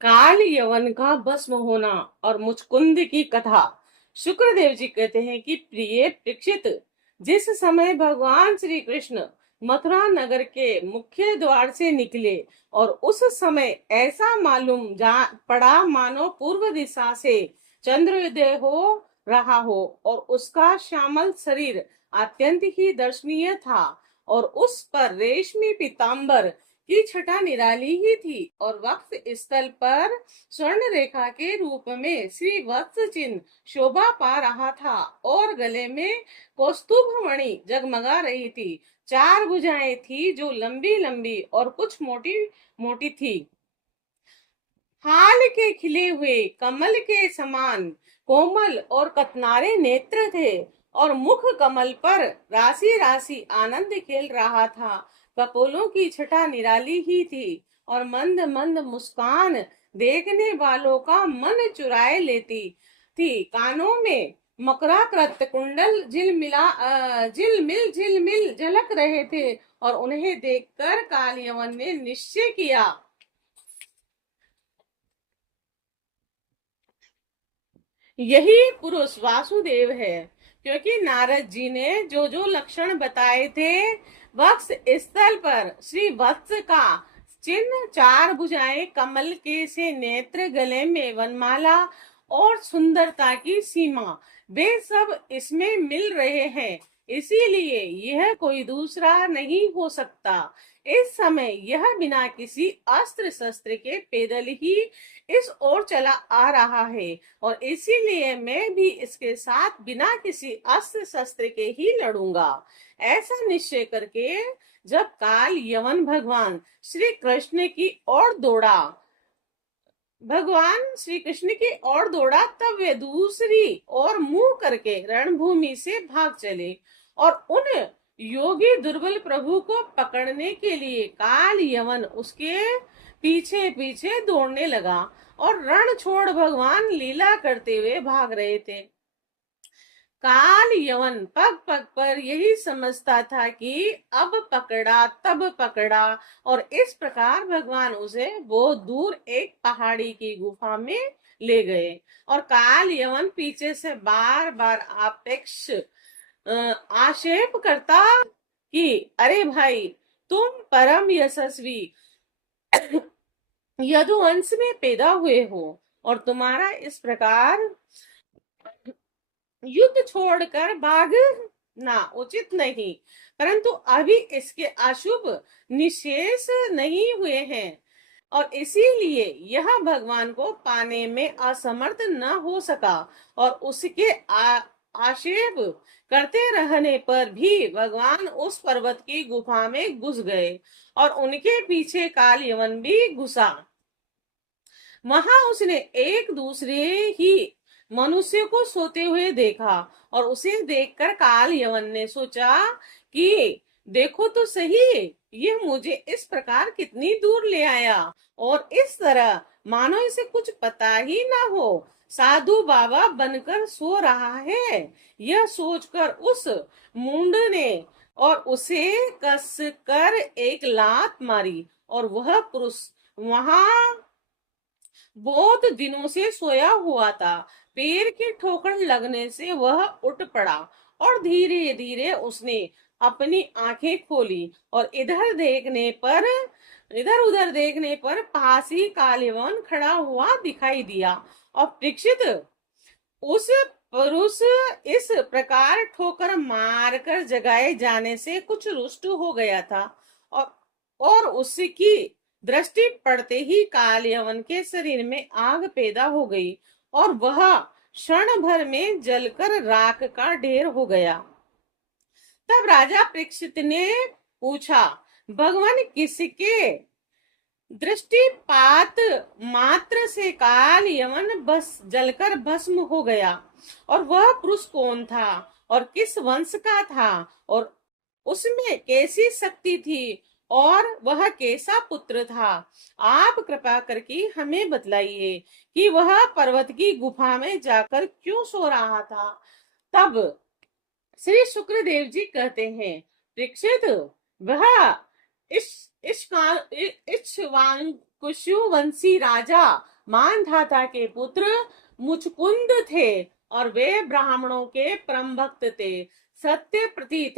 काल यवन का भस्म होना और मुचकुंद की कथा। शुक्रदेव जी कहते हैं कि प्रिय परीक्षित, जिस समय भगवान श्री कृष्ण मथुरा नगर के मुख्य द्वार से निकले और उस समय ऐसा मालूम जा पड़ा मानो पूर्व दिशा से चंद्रोदय हो रहा हो और उसका श्यामल शरीर अत्यंत ही दर्शनीय था और उस पर रेशमी पीतांबर की छटा निराली ही थी और वक्ष स्थल पर स्वर्ण रेखा के रूप में श्री वत्स चिन्ह शोभा पा रहा था और गले में कौस्तुभ मणि जगमगा रही थी। चार भुजाएं थी जो लंबी लंबी और कुछ मोटी मोटी थी। हाल के खिले हुए कमल के समान कोमल और कतनारे नेत्र थे और मुख कमल पर राशि राशि आनंद खेल रहा था। कपोलों की छटा निराली ही थी और मंद मंद मुस्कान देखने वालों का मन चुराए लेती थी। कानों में मकराकृत कुंडल झिलमिल झलक रहे थे और उन्हें देखकर कालयवन ने निश्चय किया, यही पुरुष वासुदेव है। क्योंकि नारद जी ने जो जो लक्षण बताए थे, वक्ष स्थल पर श्री वत्स का चिन्ह, चार भुजाएं, कमल के से नेत्र, गले में वनमाला और सुंदरता की सीमा, वे सब इसमें मिल रहे हैं। इसीलिए यह कोई दूसरा नहीं हो सकता। इस समय यह बिना किसी अस्त्र शस्त्र के पैदल ही इस ओर चला आ रहा है और इसीलिए मैं भी इसके साथ बिना किसी अस्त्र शस्त्र के ही लड़ूंगा। ऐसा निश्चय करके जब काल यवन श्री कृष्ण की ओर दौड़ा भगवान श्री कृष्ण की ओर दौड़ा, तब वे दूसरी ओर मुंह करके रणभूमि से भाग चले और उन योगी दुर्बल प्रभु को पकड़ने के लिए काल यवन उसके पीछे पीछे दौड़ने लगा और रण छोड़ भगवान लीला करते हुए भाग रहे थे। काल यवन पग पग पर यही समझता था कि अब पकड़ा तब पकड़ा और इस प्रकार भगवान उसे बहुत दूर एक पहाड़ी की गुफा में ले गए और काल यवन पीछे से बार बार अपेक्ष आक्षेप करता कि अरे भाई, तुम परम यशस्वी यदुवंश में पैदा हुए हो और तुम्हारा इस प्रकार युद्ध छोड़कर भागना उचित नहीं, परंतु अभी इसके अशुभ निशेष नहीं हुए हैं और इसीलिए यह भगवान को पाने में असमर्थ न हो सका और उसके आक्षेप करते रहने पर भी भगवान उस पर्वत की गुफा में घुस गए और उनके पीछे काल यवन भी घुसा। वहां उसने एक दूसरे ही मनुष्य को सोते हुए देखा और उसे देखकर काल यवन ने सोचा कि देखो तो सही, ये मुझे इस प्रकार कितनी दूर ले आया और इस तरह मानो इसे कुछ पता ही ना हो, साधु बाबा बनकर सो रहा है। यह सोचकर उस मुंड ने और उसे कस कर एक लात मारी और वह पुरुष वहां बहुत दिनों से सोया हुआ था। पैर की ठोकर लगने से वह उठ पड़ा और धीरे धीरे उसने अपनी आंखें खोली और इधर उधर देखने पर पास ही कालीवन खड़ा हुआ दिखाई दिया और परीक्षित, उस पुरुष इस प्रकार ठोकर मारकर जगाए जाने से कुछ रुष्ट हो गया था और उसकी दृष्टि पड़ते ही काल यवन के शरीर में आग पैदा हो गई और वह क्षण भर में जलकर राख का ढेर हो गया। तब राजा परीक्षित ने पूछा, भगवान, किसके दृष्टिपात मात्र से काल यवन बस जलकर भस्म हो गया और वह पुरुष कौन था और किस वंश का था और उसमें कैसी शक्ति थी और वह कैसा पुत्र था? आप कृपा करके हमें बतलाइए कि वह पर्वत की गुफा में जाकर क्यों सो रहा था। तब श्री शुक्रदेव जी कहते हैं, परीक्षित, वह इस इक्ष्वाकु कुशुवंशी राजा मानधाता के पुत्र मुचकुंद थे और वे ब्राह्मणों के परम भक्त थे। सत्य प्रतीत,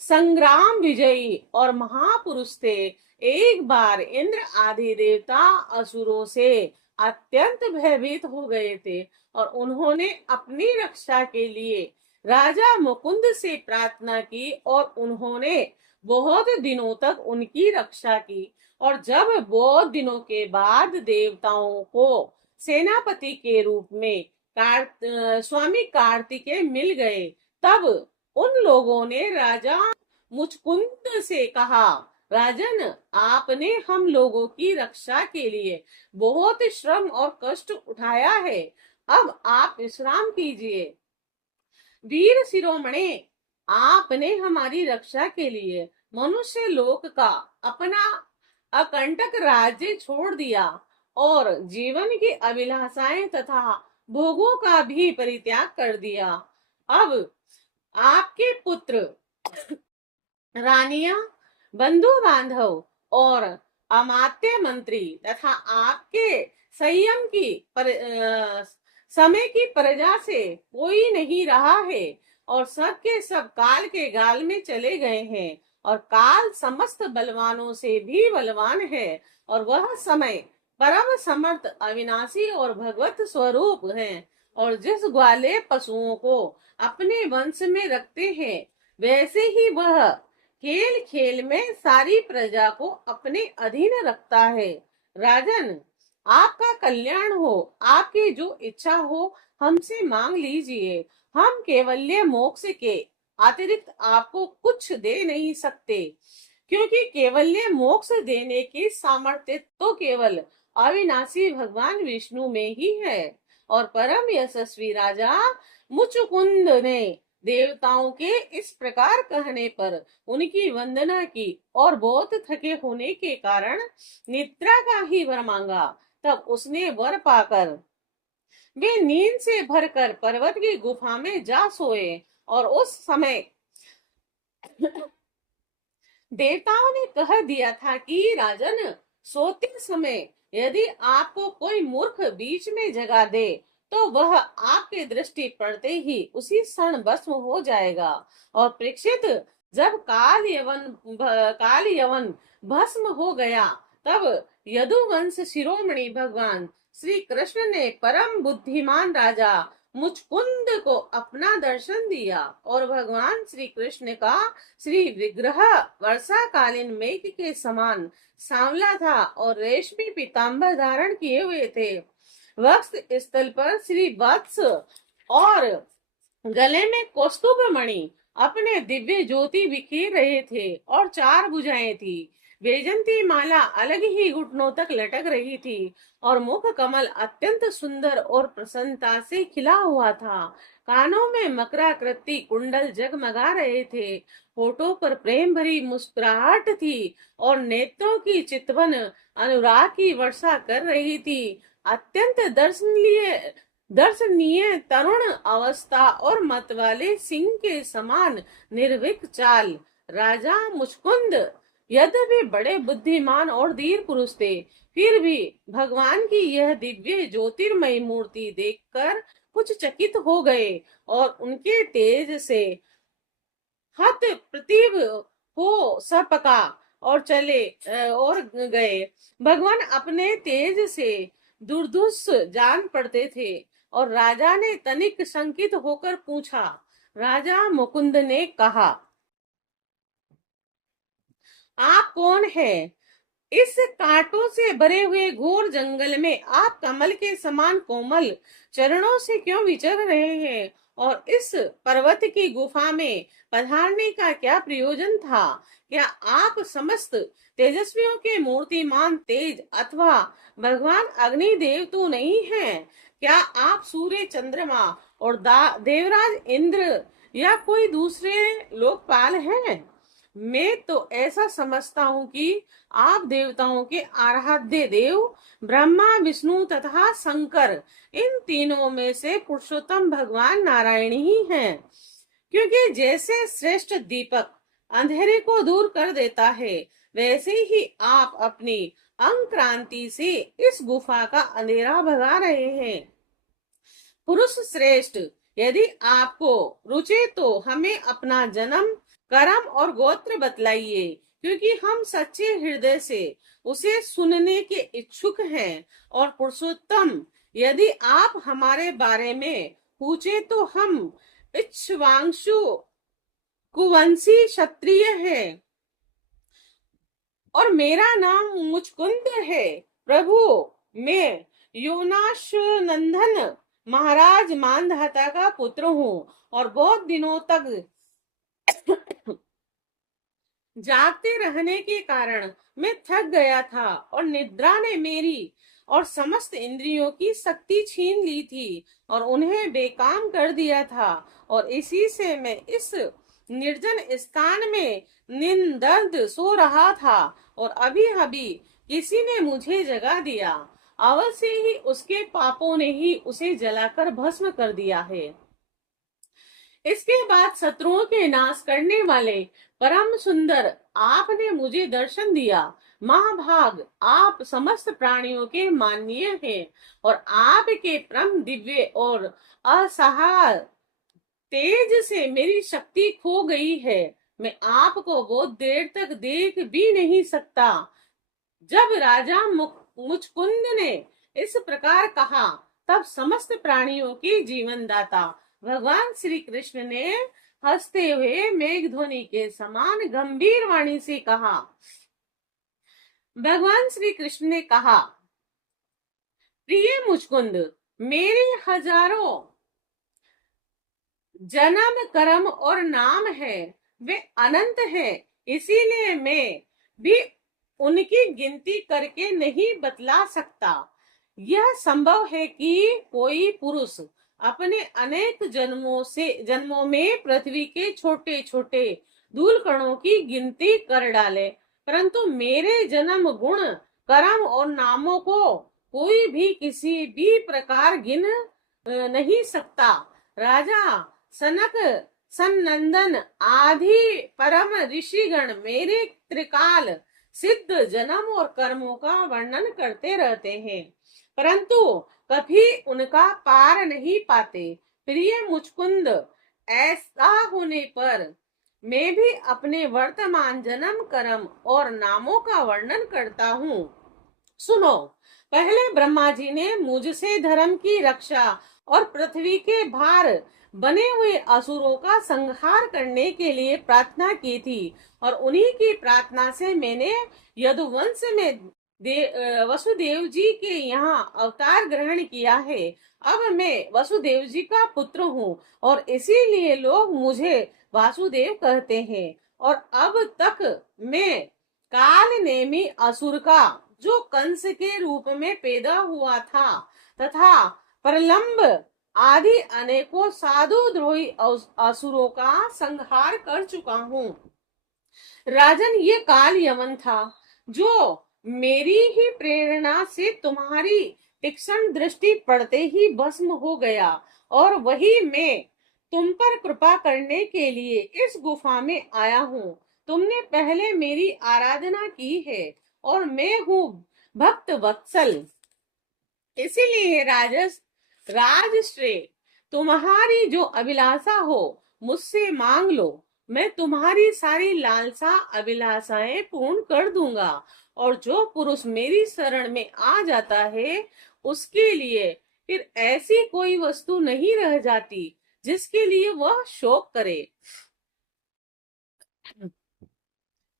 संग्राम विजयी और महापुरुष थे। एक बार इंद्र आदि देवता असुरों से अत्यंत भयभीत हो गए थे और उन्होंने अपनी रक्षा के लिए राजा मुकुंद से प्रार्थना की और उन्होंने बहुत दिनों तक उनकी रक्षा की। और जब बहुत दिनों के बाद देवताओं को सेनापति के रूप में स्वामी कार्तिकेय मिल गए, तब उन लोगों ने राजा मुचकुंद से कहा, राजन, आपने हम लोगों की रक्षा के लिए बहुत श्रम और कष्ट उठाया है, अब आप विश्राम कीजिए। वीर शिरोमणि, आपने हमारी रक्षा के लिए मनुष्य लोक का अपना अकंटक राज्य छोड़ दिया और जीवन की अभिलाषाएं तथा भोगों का भी परित्याग कर दिया। अब आपके पुत्र, रानियां, बंधु बांधव और अमात्य मंत्री तथा आपके संयम की समय की प्रजा से कोई नहीं रहा है और सब के सब काल के गाल में चले गए हैं और काल समस्त बलवानों से भी बलवान है और वह समय परम समर्थ, अविनाशी और भगवत स्वरूप है। और जिस ग्वाले पशुओं को अपने वंश में रखते हैं, वैसे ही वह खेल खेल में सारी प्रजा को अपने अधीन रखता है। राजन, आपका कल्याण हो, आपकी जो इच्छा हो हमसे मांग लीजिए। हम केवल्य मोक्ष के अतिरिक्त आपको कुछ दे नहीं सकते, क्योंकि केवल्य मोक्ष देने की सामर्थ्य तो केवल अविनाशी भगवान विष्णु में ही है। और परम यशस्वी राजा मुचुकुंद ने देवताओं के इस प्रकार कहने पर उनकी वंदना की और बहुत थके होने के कारण निद्रा का ही वर मांगा। तब उसने वर पाकर वे नींद से भरकर पर्वत की गुफा में जा सोए और उस समय देवताओं ने कह दिया था कि राजन, सोते समय यदि आपको कोई मूर्ख बीच में जगा दे तो वह आपके दृष्टि पड़ते ही उसी क्षण भस्म हो जाएगा। और परीक्षित, जब काल यवन भस्म हो गया, तब यदुवंश शिरोमणि भगवान श्री कृष्ण ने परम बुद्धिमान राजा मुचकुंद को अपना दर्शन दिया और भगवान श्री कृष्ण का श्री विग्रह वर्षाकालीन मेघ के समान सांवला था और रेशमी पीतांबर धारण किए हुए थे। वक्ष स्थल पर श्री वत्स और गले में कौस्तुभ मणि अपने दिव्य ज्योति बिखेर रहे थे और 4 भुजाएं थी। वैजंती माला अलग ही घुटनों तक लटक रही थी और मुख कमल अत्यंत सुंदर और प्रसन्नता से खिला हुआ था। कानों में मकराकृति कुंडल जगमगा रहे थे। होठों पर प्रेम भरी मुस्कुराहट थी और नेत्रों की चितवन अनुराग की वर्षा कर रही थी। अत्यंत दर्शनीय तरुण अवस्था और मत वाले सिंह के समान निर्भीक चाल। राजा मुचकुंद यद्यपि बड़े बुद्धिमान और धीर पुरुष थे, फिर भी भगवान की यह दिव्य ज्योतिर्मय मूर्ति देखकर कुछ चकित हो गए और उनके तेज से हत प्रतिभ हो सपका और चले और गए। भगवान अपने तेज से दुर्धुष जान पड़ते थे और राजा ने तनिक शंकित होकर पूछा। राजा मुकुंद ने कहा, आप कौन है? इस कांटों से भरे हुए घोर जंगल में आप कमल के समान कोमल चरणों से क्यों विचर रहे हैं? और इस पर्वत की गुफा में पधारने का क्या प्रयोजन था? क्या आप समस्त तेजस्वियों के मूर्तिमान तेज अथवा भगवान अग्निदेव तो नहीं हैं? क्या आप सूर्य, चंद्रमा और देवराज इंद्र या कोई दूसरे लोकपाल हैं? मैं तो ऐसा समझता हूँ कि आप देवताओं के आराध्य देव ब्रह्मा, विष्णु तथा शंकर, इन तीनों में से पुरुषोत्तम भगवान नारायण ही हैं। क्योंकि जैसे श्रेष्ठ दीपक अंधेरे को दूर कर देता है, वैसे ही आप अपनी अंक्रांति से इस गुफा का अंधेरा भगा रहे हैं। पुरुष श्रेष्ठ, यदि आपको रुचे तो हमें अपना जन्म, कर्म और गोत्र बतलाइए, क्योंकि हम सच्चे हृदय से उसे सुनने के इच्छुक हैं। और पुरुषोत्तम, यदि आप हमारे बारे में पूछे तो हम इक्ष्वाकु कुवंशी क्षत्रिय हैं और मेरा नाम मुचकुंद है। प्रभु, मैं योनाश नंदन महाराज मानधाता का पुत्र हूँ और बहुत दिनों तक जागते रहने के कारण मैं थक गया था और निद्रा ने मेरी और समस्त इंद्रियों की शक्ति छीन ली थी और उन्हें बेकाम कर दिया था। और इसी से मैं इस निर्जन स्थान में निंदर्द सो रहा था और अभी अभी किसी ने मुझे जगा दिया। अवश्य ही उसके पापों ने ही उसे जलाकर भस्म कर दिया है। इसके बाद शत्रुओं के नाश करने वाले परम सुंदर आपने मुझे दर्शन दिया। महाभाग, आप समस्त प्राणियों के माननीय हैं और आपके परम दिव्य और असहाय तेज से मेरी शक्ति खो गई है। मैं आपको बहुत देर तक देख भी नहीं सकता। जब राजा मुचकुंद ने इस प्रकार कहा, तब समस्त प्राणियों के जीवनदाता भगवान श्री कृष्ण ने हंसते हुए मेघध्वनि के समान गंभीर वाणी से कहा। भगवान श्री कृष्ण ने कहा, प्रिय मुचकुंद, मेरे हजारों जन्म, कर्म और नाम है, वे अनंत हैं। इसीलिए मैं भी उनकी गिनती करके नहीं बतला सकता। यह संभव है कि कोई पुरुष अपने अनेक जन्मों में पृथ्वी के छोटे छोटे धूल कणों की गिनती कर डाले, परंतु मेरे जन्म, गुण, कर्म और नामों को कोई भी किसी भी प्रकार गिन नहीं सकता। राजा सनक, सनंदन आदि परम ऋषिगण मेरे त्रिकाल सिद्ध जन्म और कर्मों का वर्णन करते रहते हैं, परंतु कभी उनका पार नहीं पाते। प्रिय मुचकुंद, ऐसा होने पर मैं भी अपने वर्तमान जन्म, कर्म और नामों का वर्णन करता हूँ। सुनो, पहले ब्रह्मा जी ने मुझसे धर्म की रक्षा और पृथ्वी के भार बने हुए असुरों का संहार करने के लिए प्रार्थना की थी और उन्हीं की प्रार्थना से मैंने यदुवंश में वसुदेव जी के यहाँ अवतार ग्रहण किया है। अब मैं वसुदेव जी का पुत्र हूँ और इसीलिए लोग मुझे वासुदेव कहते हैं। और अब तक मैं काल नेमी असुर का, जो कंस के रूप में पैदा हुआ था, तथा प्रलंब आदि अनेकों साधु द्रोही असुरों का संहार कर चुका हूँ। राजन, ये काल यमन था जो मेरी ही प्रेरणा से तुम्हारी तीक्ष्ण दृष्टि पड़ते ही भस्म हो गया और वही मैं तुम पर कृपा करने के लिए इस गुफा में आया हूँ। तुमने पहले मेरी आराधना की है और मैं हूँ भक्त वत्सल। इसीलिए राजश्री, तुम्हारी जो अभिलाषा हो मुझसे मांग लो। मैं तुम्हारी सारी लालसा अभिलाषाएं पूर्ण कर दूंगा। और जो पुरुष मेरी शरण में आ जाता है, उसके लिए फिर ऐसी कोई वस्तु नहीं रह जाती जिसके लिए वह शोक करे।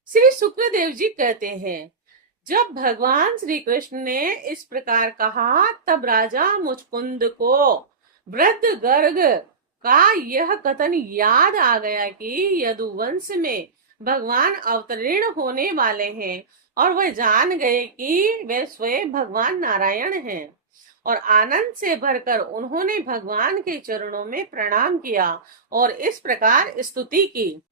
श्री शुक्रदेव जी कहते हैं, जब भगवान श्री कृष्ण ने इस प्रकार कहा, तब राजा मुचकुंद को वृद्ध गर्ग का यह कथन याद आ गया कि यदुवंश में भगवान अवतीर्ण होने वाले हैं और वह जान गए कि वे स्वयं भगवान नारायण हैं। और आनंद से भरकर उन्होंने भगवान के चरणों में प्रणाम किया और इस प्रकार स्तुति की।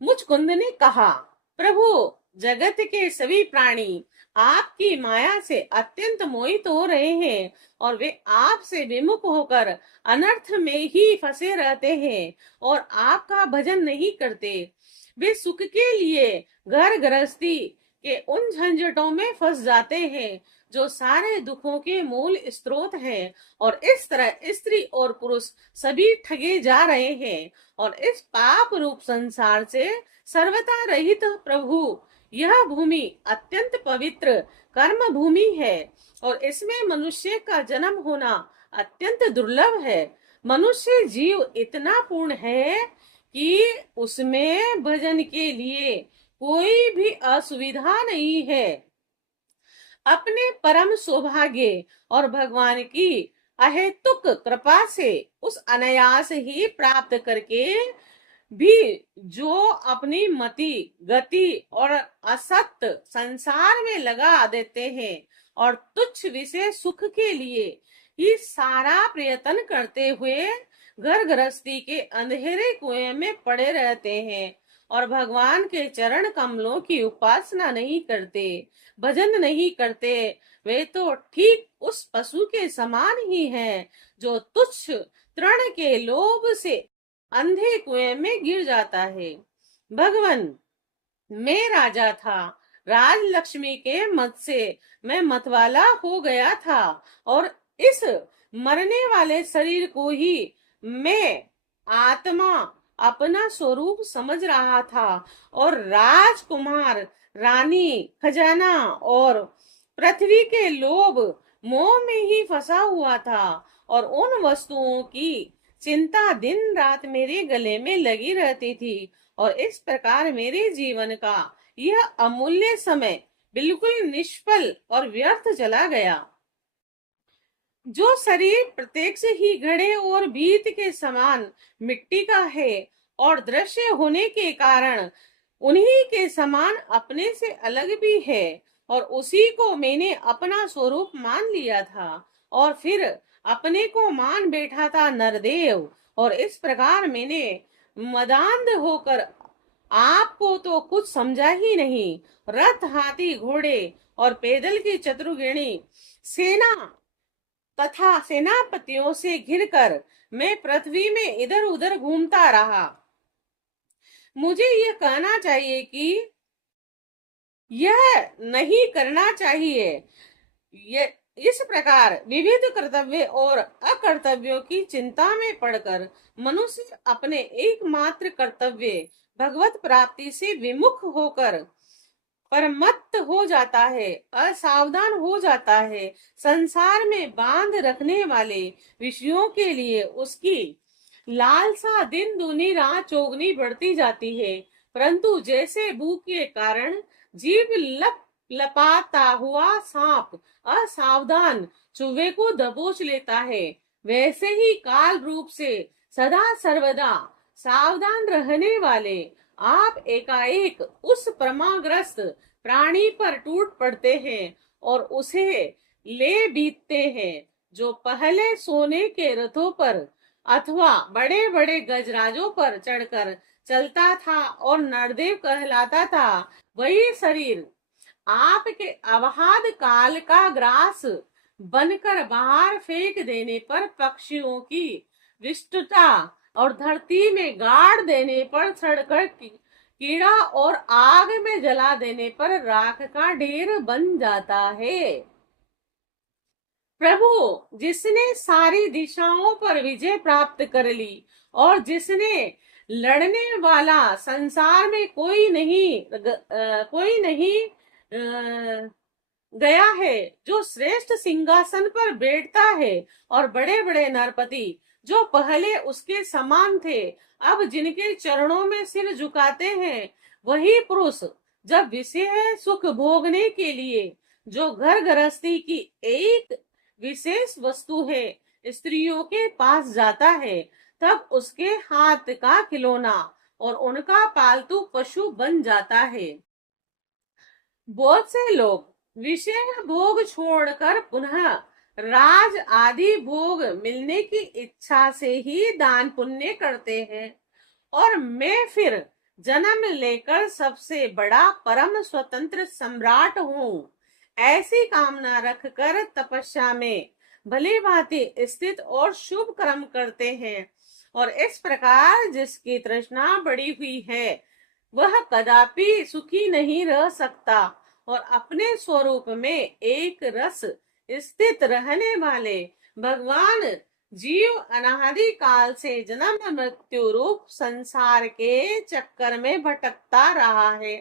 मुचकुंद ने कहा, प्रभु, जगत के सभी प्राणी आपकी माया से अत्यंत मोहित हो रहे हैं और वे आपसे विमुख होकर अनर्थ में ही फंसे रहते हैं और आपका भजन नहीं करते। वे सुख के लिए घर गृहस्थी के उन झंझटों में फंस जाते हैं जो सारे दुखों के मूल स्रोत हैं, और इस तरह स्त्री और पुरुष सभी ठगे जा रहे हैं। और इस पाप रूप संसार से सर्वथा रहित प्रभु, यह भूमि अत्यंत पवित्र कर्म भूमि है और इसमें मनुष्य का जन्म होना अत्यंत दुर्लभ है। मनुष्य जीव इतना पूर्ण है कि उसमें भजन के लिए कोई भी असुविधा नहीं है। अपने परम सौभाग्य और भगवान की अहेतुक कृपा से उस अनायास ही प्राप्त करके भी जो अपनी मति गति और असत संसार में लगा देते हैं और तुच्छ विषय सुख के लिए ही सारा प्रयत्न करते हुए घर गृहस्थी के अंधेरे कुएं में पड़े रहते हैं और भगवान के चरण कमलों की उपासना नहीं करते, भजन नहीं करते, वे तो ठीक उस पशु के समान ही हैं जो तुच्छ तृण के लोभ से अंधे कुएं में गिर जाता है। भगवान, मैं राजा था, राजलक्ष्मी के मत से मैं मतवाला हो गया था और इस मरने वाले शरीर को ही मैं आत्मा अपना स्वरूप समझ रहा था और राजकुमार, रानी, खजाना और पृथ्वी के लोभ मोह में ही फंसा हुआ था और उन वस्तुओं की चिंता दिन रात मेरे गले में लगी रहती थी और इस प्रकार मेरे जीवन का यह अमूल्य समय बिल्कुल निष्फल और व्यर्थ चला गया। जो शरीर प्रत्यक्ष ही घड़े और भीत के समान मिट्टी का है और दृश्य होने के कारण उन्हीं के समान अपने से अलग भी है और उसी को मैंने अपना स्वरूप मान लिया था और फिर अपने को मान बैठा था नरदेव, और इस प्रकार मैंने मदांध होकर आपको तो कुछ समझा ही नहीं। रथ, हाथी, घोड़े और पैदल की चतुर्गिणी सेना तथा सेनापतियों से घिरकर मैं पृथ्वी में इधर उधर घूमता रहा। मुझे यह कहना चाहिए कि यह नहीं करना चाहिए। इस प्रकार विविध कर्तव्य और अकर्तव्यों की चिंता में पड़कर मनुष्य अपने एकमात्र कर्तव्य भगवत प्राप्ति से विमुख होकर परमत्त हो जाता है, असावधान हो जाता है। संसार में बांध रखने वाले विषयों के लिए उसकी लालसा दिन दूनी रात चौगनी बढ़ती जाती है, परंतु जैसे भूख के कारण जीव लपाता हुआ सांप असावधान चूहे को दबोच लेता है, वैसे ही काल रूप से सदा सर्वदा सावधान रहने वाले आप एकाएक उस प्रमाग्रस्त प्राणी पर टूट पड़ते हैं और उसे ले बीतते हैं जो पहले सोने के रथों पर अथवा बड़े बड़े गजराजों पर चढ़कर चलता था और नरदेव कहलाता था। वही शरीर आपके अवहाद काल का ग्रास बनकर बाहर फेंक देने पर पक्षियों की विष्टता और धरती में गाड़ देने पर सड़कर कीड़ा और आग में जला देने पर राख का ढेर बन जाता है। प्रभु, जिसने सारी दिशाओं पर विजय प्राप्त कर ली और जिसने लड़ने वाला संसार में कोई नहीं गया है, जो श्रेष्ठ सिंहासन पर बैठता है और बड़े बड़े नरपति जो पहले उसके समान थे अब जिनके चरणों में सिर झुकाते हैं, वही पुरुष जब विषय सुख भोगने के लिए जो घर गृहस्थी की एक विशेष वस्तु है स्त्रियों के पास जाता है, तब उसके हाथ का खिलौना और उनका पालतू पशु बन जाता है। बहुत से लोग विषय भोग छोड़कर पुनः राज आदि भोग मिलने की इच्छा से ही दान पुण्य करते हैं और मैं फिर जन्म लेकर सबसे बड़ा परम स्वतंत्र सम्राट हूँ, ऐसी कामना रखकर तपस्या में भली भांति स्थित और शुभ कर्म करते हैं। और इस प्रकार जिसकी तृष्णा बढ़ी हुई है वह कदापि सुखी नहीं रह सकता और अपने स्वरूप में एक रस स्थित रहने वाले भगवान जीव अनादि काल से जन्म मृत्यु रूप संसार के चक्कर में भटकता रहा है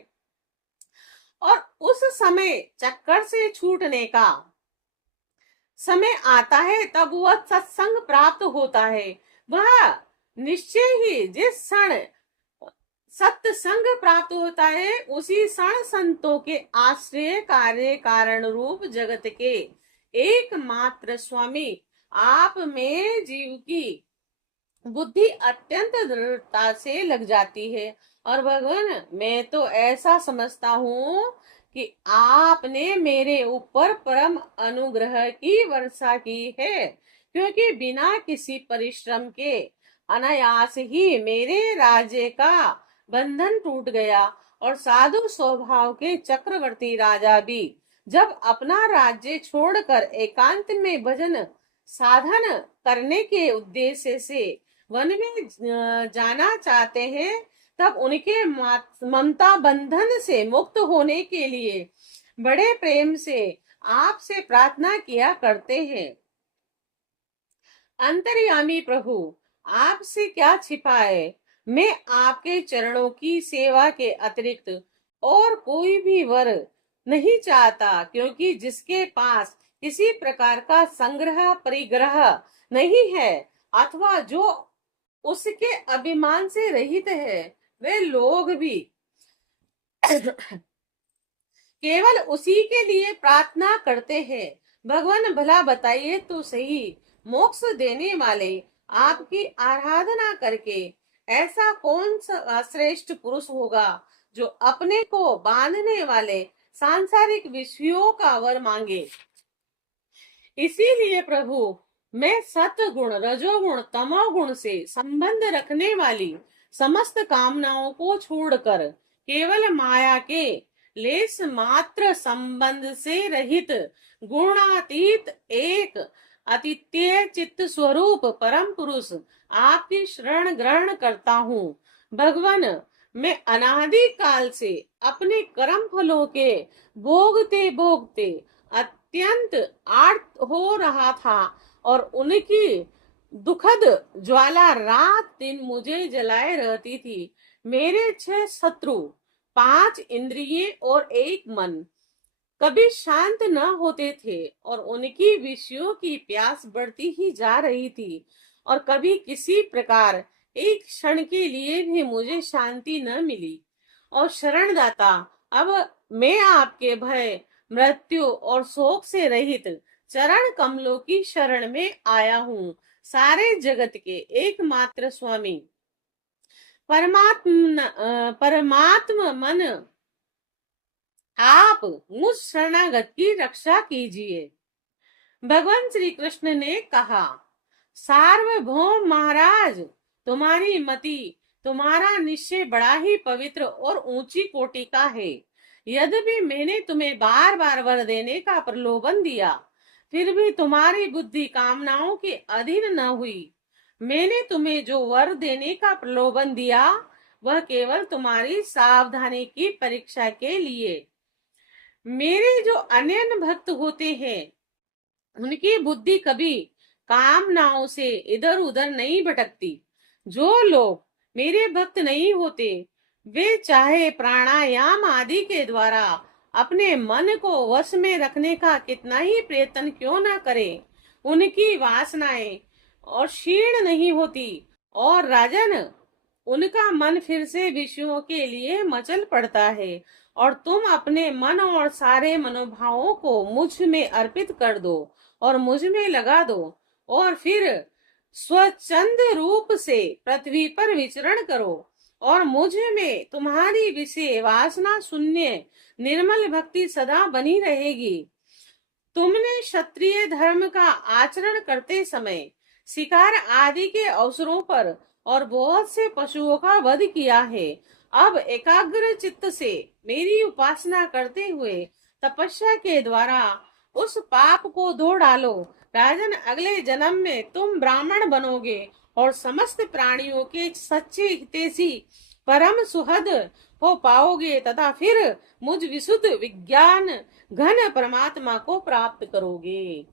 और उस समय चक्कर से छूटने का समय आता है तब वह सत्संग प्राप्त होता है। वह निश्चय ही जिस क्षण सत्संग प्राप्त होता है उसी क्षण संतों के आश्रय कार्य कारण रूप जगत के एकमात्र स्वामी आप में जीव की बुद्धि अत्यंत दृढ़ता से लग जाती है और भगवान मैं तो ऐसा समझता हूँ कि आपने मेरे ऊपर परम अनुग्रह की वर्षा की है, क्योंकि बिना किसी परिश्रम के अनायास ही मेरे राज्य का बंधन टूट गया और साधु स्वभाव के चक्रवर्ती राजा भी जब अपना राज्य छोड़कर एकांत में भजन साधन करने के उद्देश्य से वन में जाना चाहते हैं तब उनके ममता बंधन से मुक्त होने के लिए बड़े प्रेम से आपसे प्रार्थना किया करते हैं। अंतर्यामी प्रभु आपसे क्या छिपाए, मैं आपके चरणों की सेवा के अतिरिक्त और कोई भी वर नहीं चाहता, क्योंकि जिसके पास किसी प्रकार का संग्रह परिग्रह नहीं है अथवा जो उसके अभिमान से रहित है वे लोग भी केवल उसी के लिए प्रार्थना करते हैं। भगवान भला बताइए तो सही, मोक्ष देने वाले आपकी आराधना करके ऐसा कौन सा श्रेष्ठ पुरुष होगा जो अपने को बांधने वाले सांसारिक विषयों का वर मांगे। इसीलिए प्रभु मैं सत्गुण रजोगुण तमोगुण से संबंध रखने वाली समस्त कामनाओं को छोड़कर केवल माया के लेस मात्र संबंध से रहित गुणातीत एक अतिथ्य चित्त स्वरूप परम पुरुष आपकी शरण ग्रहण करता हूँ। भगवान मैं अनादि काल से अपने कर्म फलों के भोगते भोगते अत्यंत आर्त हो रहा था और उनकी दुखद ज्वाला रात दिन मुझे जलाए रहती थी। मेरे 6 शत्रु 5 इंद्रिय और 1 मन कभी शांत न होते थे और उनकी विषयों की प्यास बढ़ती ही जा रही थी और कभी किसी प्रकार एक क्षण के लिए भी मुझे शांति न मिली। और शरणदाता अब मैं आपके भय मृत्यु और शोक से रहित चरण कमलों की शरण में आया हूँ। सारे जगत के एकमात्र स्वामी परमात्मा मन आप मुझ शरणागत की रक्षा कीजिए। भगवान श्री कृष्ण ने कहा, सार्वभौम महाराज तुम्हारी मति तुम्हारा निश्चय बड़ा ही पवित्र और ऊंची कोटि का है। यद्यपि मैंने तुम्हें बार बार वर देने का प्रलोभन दिया फिर भी तुम्हारी बुद्धि कामनाओं के अधीन न हुई। मैंने तुम्हें जो वर देने का प्रलोभन दिया वह केवल तुम्हारी सावधानी की परीक्षा के लिए। मेरे जो अन्य भक्त होते हैं उनकी बुद्धि कभी कामनाओं से इधर उधर नहीं भटकती। जो लोग मेरे भक्त नहीं होते वे चाहे प्राणायाम आदि के द्वारा अपने मन को वश में रखने का कितना ही प्रयत्न क्यों न करें, उनकी वासनाएं और क्षीण नहीं होती और राजन उनका मन फिर से विषयों के लिए मचल पड़ता है। और तुम अपने मन और सारे मनोभावों को मुझ में अर्पित कर दो और मुझ में लगा दो और फिर स्वच्छंद रूप से पृथ्वी पर विचरण करो और मुझ में तुम्हारी विषय वासना शून्य निर्मल भक्ति सदा बनी रहेगी। तुमने क्षत्रिय धर्म का आचरण करते समय शिकार आदि के अवसरों पर और बहुत से पशुओं का वध किया है। अब एकाग्र चित्त से मेरी उपासना करते हुए तपस्या के द्वारा उस पाप को धो डालो। राजन अगले जन्म में तुम ब्राह्मण बनोगे और समस्त प्राणियों के सच्चे हितैषी परम सुहृद हो पाओगे तथा फिर मुझ विशुद्ध विज्ञान घन परमात्मा को प्राप्त करोगे।